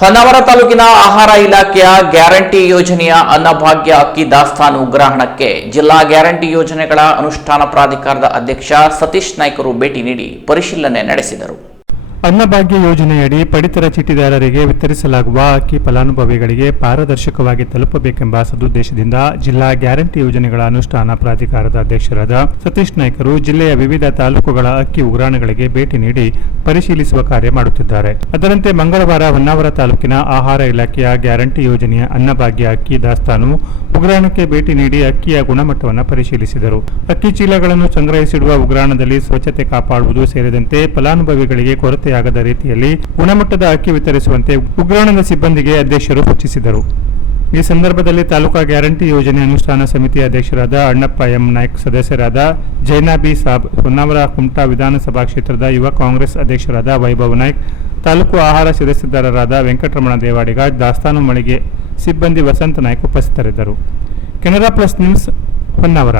ಹೊನ್ನಾವರ ತಾಲೂಕಿನ ಆಹಾರ ಇಲಾಖೆಯ ಗ್ಯಾರಂಟಿ ಯೋಜನೆಯ ಅನ್ನಭಾಗ್ಯ ಅಕ್ಕಿ ದಾಸ್ತಾನು ಗ್ರಹಣಕ್ಕೆ ಜಿಲ್ಲಾ ಗ್ಯಾರಂಟಿ ಯೋಜನೆಗಳ ಅನುಷ್ಠಾನ ಪ್ರಾಧಿಕಾರದ ಅಧ್ಯಕ್ಷ ಸತೀಶ್ ನಾಯ್ಕರು ಭೇಟಿ ನೀಡಿ ಪರಿಶೀಲನೆ ನಡೆಸಿದರು. ಅನ್ನಭಾಗ್ಯ ಯೋಜನೆಯಡಿ ಪಡಿತರ ಚೀಟಿದಾರರಿಗೆ ವಿತರಿಸಲಾಗುವ ಅಕ್ಕಿ ಫಲಾನುಭವಿಗಳಿಗೆ ಪಾರದರ್ಶಕವಾಗಿ ತಲುಪಬೇಕೆಂಬ ಸದುದ್ದೇಶದಿಂದ ಜಿಲ್ಲಾ ಗ್ಯಾರಂಟಿ ಯೋಜನೆಗಳ ಅನುಷ್ಠಾನ ಪ್ರಾಧಿಕಾರದ ಅಧ್ಯಕ್ಷರಾದ ಸತೀಶ್ ನಾಯ್ಕರು ಜಿಲ್ಲೆಯ ವಿವಿಧ ತಾಲೂಕುಗಳ ಅಕ್ಕಿ ಉಗ್ರಾಣಗಳಿಗೆ ಭೇಟಿ ನೀಡಿ ಪರಿಶೀಲಿಸುವ ಕಾರ್ಯ ಮಾಡುತ್ತಿದ್ದಾರೆ. ಅದರಂತೆ ಮಂಗಳವಾರ ಹೊನ್ನಾವರ ತಾಲೂಕಿನ ಆಹಾರ ಇಲಾಖೆಯ ಗ್ಯಾರಂಟಿ ಯೋಜನೆಯ ಅನ್ನಭಾಗ್ಯ ಅಕ್ಕಿ ದಾಸ್ತಾನು ಉಗ್ರಾಣಕ್ಕೆ ಭೇಟಿ ನೀಡಿ ಅಕ್ಕಿಯ ಗುಣಮಟ್ಟವನ್ನು ಪರಿಶೀಲಿಸಿದರು. ಅಕ್ಕಿ ಚೀಲಗಳನ್ನು ಸಂಗ್ರಹಿಸಿಡುವ ಉಗ್ರಾಣದಲ್ಲಿ ಸ್ವಚ್ಛತೆ ಕಾಪಾಡುವುದು ಸೇರಿದಂತೆ ಫಲಾನುಭವಿಗಳಿಗೆ ಕೊರತೆಯಾಗದ ರೀತಿಯಲ್ಲಿ ಗುಣಮಟ್ಟದ ಅಕ್ಕಿ ವಿತರಿಸುವಂತೆ ಉಗ್ರಾಣದ ಸಿಬ್ಬಂದಿಗೆ ಅಧ್ಯಕ್ಷರು ಸೂಚಿಸಿದರು. ಈ ಸಂದರ್ಭದಲ್ಲಿ ತಾಲೂಕಾ ಗ್ಯಾರಂಟಿ ಯೋಜನೆ ಅನುಷ್ಠಾನ ಸಮಿತಿ ಅಧ್ಯಕ್ಷರಾದ ಅಣ್ಣಪ್ಪ ಎಂ ನಾಯ್ಕ್, ಸದಸ್ಯರಾದ ಜೈನಾಬಿ ಸಾಬ್, ಹೊನ್ನಾವರ ಕುಮಟಾ ವಿಧಾನಸಭಾ ಕ್ಷೇತ್ರದ ಯುವ ಕಾಂಗ್ರೆಸ್ ಅಧ್ಯಕ್ಷರಾದ ವೈಭವ್ ನಾಯ್ಕ್, ತಾಲೂಕು ಆಹಾರ ಸದಸ್ಯರಾದ ವೆಂಕಟರಮಣ ದೇವಾಡಿಗ, ದಾಸ್ತಾನು ಮಳಿಗೆ ಸಿಬ್ಬಂದಿ ವಸಂತ ನಾಯ್ಕ್ ಉಪಸ್ಥಿತರಿದ್ದರು. Canara plus news, Honnavar.